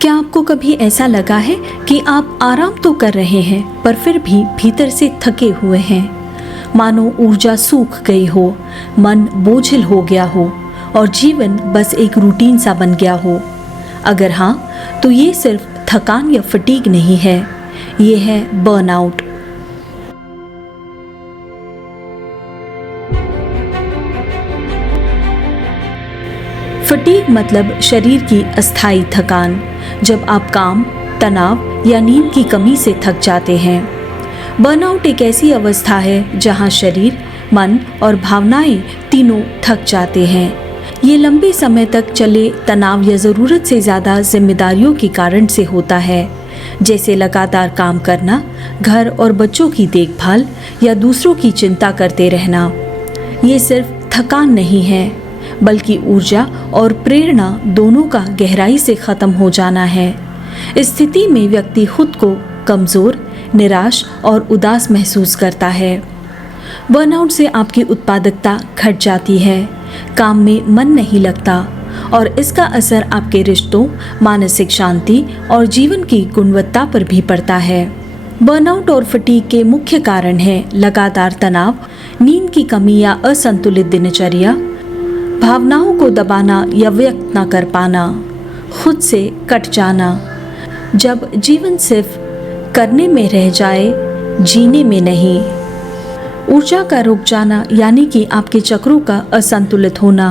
क्या आपको कभी ऐसा लगा है कि आप आराम तो कर रहे हैं पर फिर भी भीतर से थके हुए हैं, मानो ऊर्जा सूख गई हो, मन बोझिल हो गया हो और जीवन बस एक रूटीन सा बन गया हो? अगर हाँ, तो ये सिर्फ थकान या फटीग नहीं है, ये है बर्नआउट। फटीग मतलब शरीर की अस्थायी थकान, जब आप काम, तनाव या नींद की कमी से थक जाते हैं। बर्नआउट एक ऐसी अवस्था है जहां शरीर, मन और भावनाएं तीनों थक जाते हैं। ये लंबे समय तक चले तनाव या ज़रूरत से ज़्यादा जिम्मेदारियों के कारण से होता है, जैसे लगातार काम करना, घर और बच्चों की देखभाल या दूसरों की चिंता करते रहना। ये सिर्फ थकान नहीं है, बल्कि ऊर्जा और प्रेरणा दोनों का गहराई से खत्म हो जाना है। इस स्थिति में व्यक्ति खुद को कमज़ोर, निराश और उदास महसूस करता है। बर्नआउट से आपकी उत्पादकता घट जाती है, काम में मन नहीं लगता और इसका असर आपके रिश्तों, मानसिक शांति और जीवन की गुणवत्ता पर भी पड़ता है। बर्नआउट और फटीग के मुख्य कारण हैं लगातार तनाव, नींद की कमी या असंतुलित दिनचर्या, भावनाओं को दबाना या व्यक्त न कर पाना, खुद से कट जाना, जब जीवन सिर्फ करने में रह जाए, जीने में नहीं, ऊर्जा का रुक जाना यानी कि आपके चक्रों का असंतुलित होना।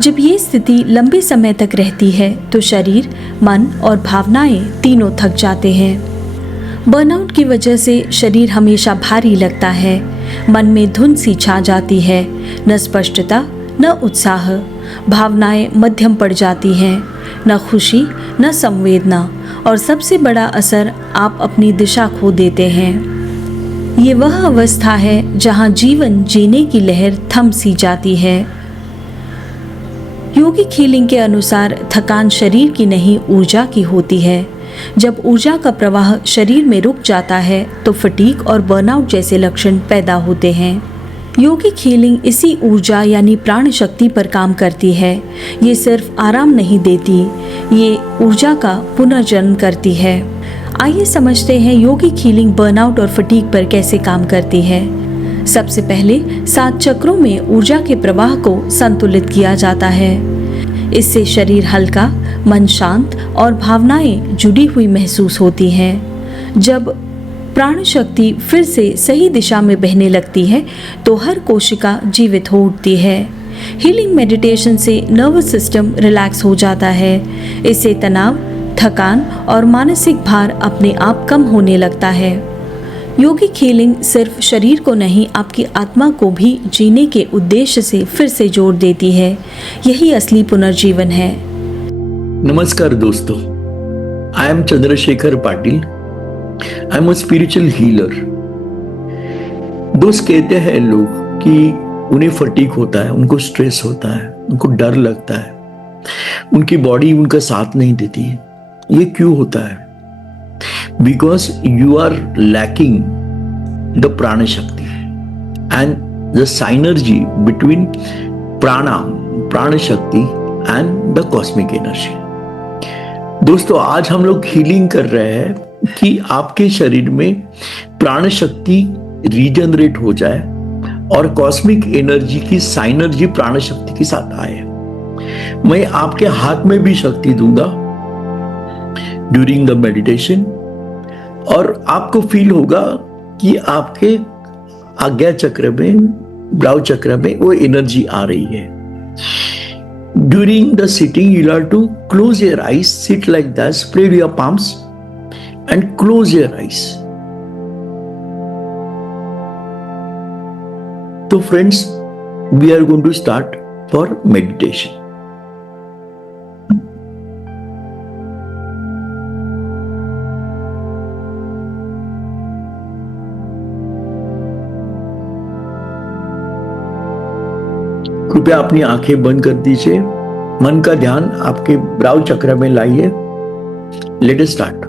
जब ये स्थिति लंबे समय तक रहती है तो शरीर, मन और भावनाएं तीनों थक जाते हैं। बर्नआउट की वजह से शरीर हमेशा भारी लगता है, मन में धुंध सी छा जाती है, न स्पष्टता न उत्साह, भावनाएं मध्यम पड़ जाती हैं, न खुशी न संवेदना और सबसे बड़ा असर, आप अपनी दिशा खो देते हैं। ये वह अवस्था है जहां जीवन जीने की लहर थम सी जाती है। योगिक हीलिंग के अनुसार थकान शरीर की नहीं, ऊर्जा की होती है। जब ऊर्जा का प्रवाह शरीर में रुक जाता है तो फटीग और बर्नआउट जैसे लक्षण पैदा होते हैं। योगिक हीलिंग इसी ऊर्जा यानी प्राण शक्ति पर काम करती है। ये सिर्फ आराम नहीं देती, ये ऊर्जा का पुनर्जन्म करती है। आइए समझते हैं योगिक हीलिंग बर्नआउट और फटीग पर कैसे काम करती है। सबसे पहले 7 चक्रों में ऊर्जा के प्रवाह को संतुलित किया जाता है। इससे शरीर हल्का, मन शांत और भावनाएं जुड़ी हुई महसूस होती हैं। जब प्राण शक्ति फिर से सही दिशा में बहने लगती है तो हर कोशिका जीवित हो उठती है। हीलिंग मेडिटेशन से नर्वस सिस्टम रिलैक्स हो जाता है। इससे तनाव, थकान और मानसिक भार अपने आप कम होने लगता है। योगिक हीलिंग सिर्फ शरीर को नहीं, आपकी आत्मा को भी जीने के उद्देश्य से फिर से जोड़ देती है। यही असली पुनर्जीवन है। नमस्कार दोस्तों, I am Chandrashekhar Patil. I am a spiritual healer. दोस्त कहते हैं लोग कि उन्हें फटीग होता है, उनको स्ट्रेस होता है, उनको डर लगता है, उनकी बॉडी उनका साथ नहीं देती। ये क्यों होता है? Because you are lacking the prana shakti and the synergy between prana shakti and the cosmic energy. दोस्तों, आज हम लोग हीलिंग कर रहे हैं कि आपके शरीर में प्राण शक्ति रीजनरेट हो जाए और कॉस्मिक एनर्जी की साइनर्जी प्राण शक्ति के साथ आए। मैं आपके हाथ में भी शक्ति दूंगा ड्यूरिंग द मेडिटेशन और आपको फील होगा कि आपके आज्ञा चक्र में, ब्राउ चक्र में वो एनर्जी आ रही है। During the sitting you have to close your eyes, sit like that, spread your palms and close your eyes. तो friends, we are going to start for meditation. कृपया अपनी आंखें बंद कर दीजिए, मन का ध्यान आपके ब्राउ चक्र में लाइए। Let us start.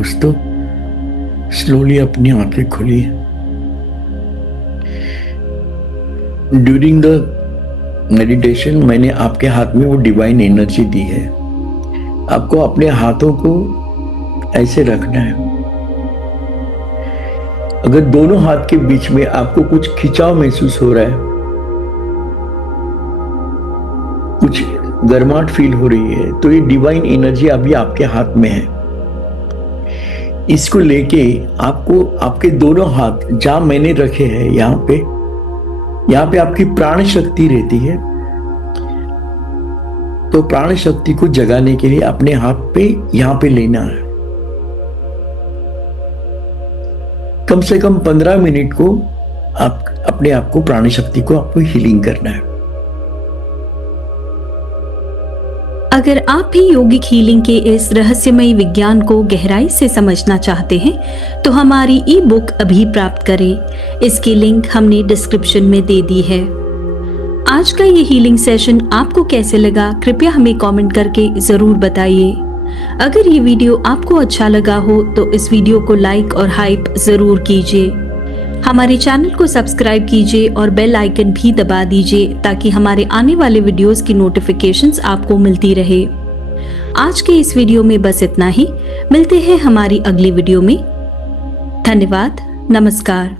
दोस्तों, स्लोली अपनी आंखें खोलिए। ड्यूरिंग द मेडिटेशन मैंने आपके हाथ में वो डिवाइन एनर्जी दी है। आपको अपने हाथों को ऐसे रखना है। अगर दोनों हाथ के बीच में आपको कुछ खिंचाव महसूस हो रहा है, कुछ गर्माहट फील हो रही है, तो ये डिवाइन एनर्जी अभी आपके हाथ में है। इसको लेके आपको आपके दोनों हाथ जहां मैंने रखे हैं, यहां पे आपकी प्राण शक्ति रहती है। तो प्राण शक्ति को जगाने के लिए अपने हाथ पे यहां पे लेना है। कम से कम 15 मिनट को आप अपने आप को प्राण शक्ति को आपको हीलिंग करना है। अगर आप भी योगिक हीलिंग के इस रहस्यमयी विज्ञान को गहराई से समझना चाहते हैं तो हमारी ई बुक अभी प्राप्त करें। इसकी लिंक हमने डिस्क्रिप्शन में दे दी है। आज का ये हीलिंग सेशन आपको कैसे लगा, कृपया हमें कमेंट करके जरूर बताइए। अगर ये वीडियो आपको अच्छा लगा हो तो इस वीडियो को लाइक और हाइप जरूर कीजिए। हमारे चैनल को सब्सक्राइब कीजिए और बेल आइकन भी दबा दीजिए ताकि हमारे आने वाले वीडियोस की नोटिफिकेशंस आपको मिलती रहे। आज के इस वीडियो में बस इतना ही। मिलते हैं हमारी अगली वीडियो में। धन्यवाद। नमस्कार।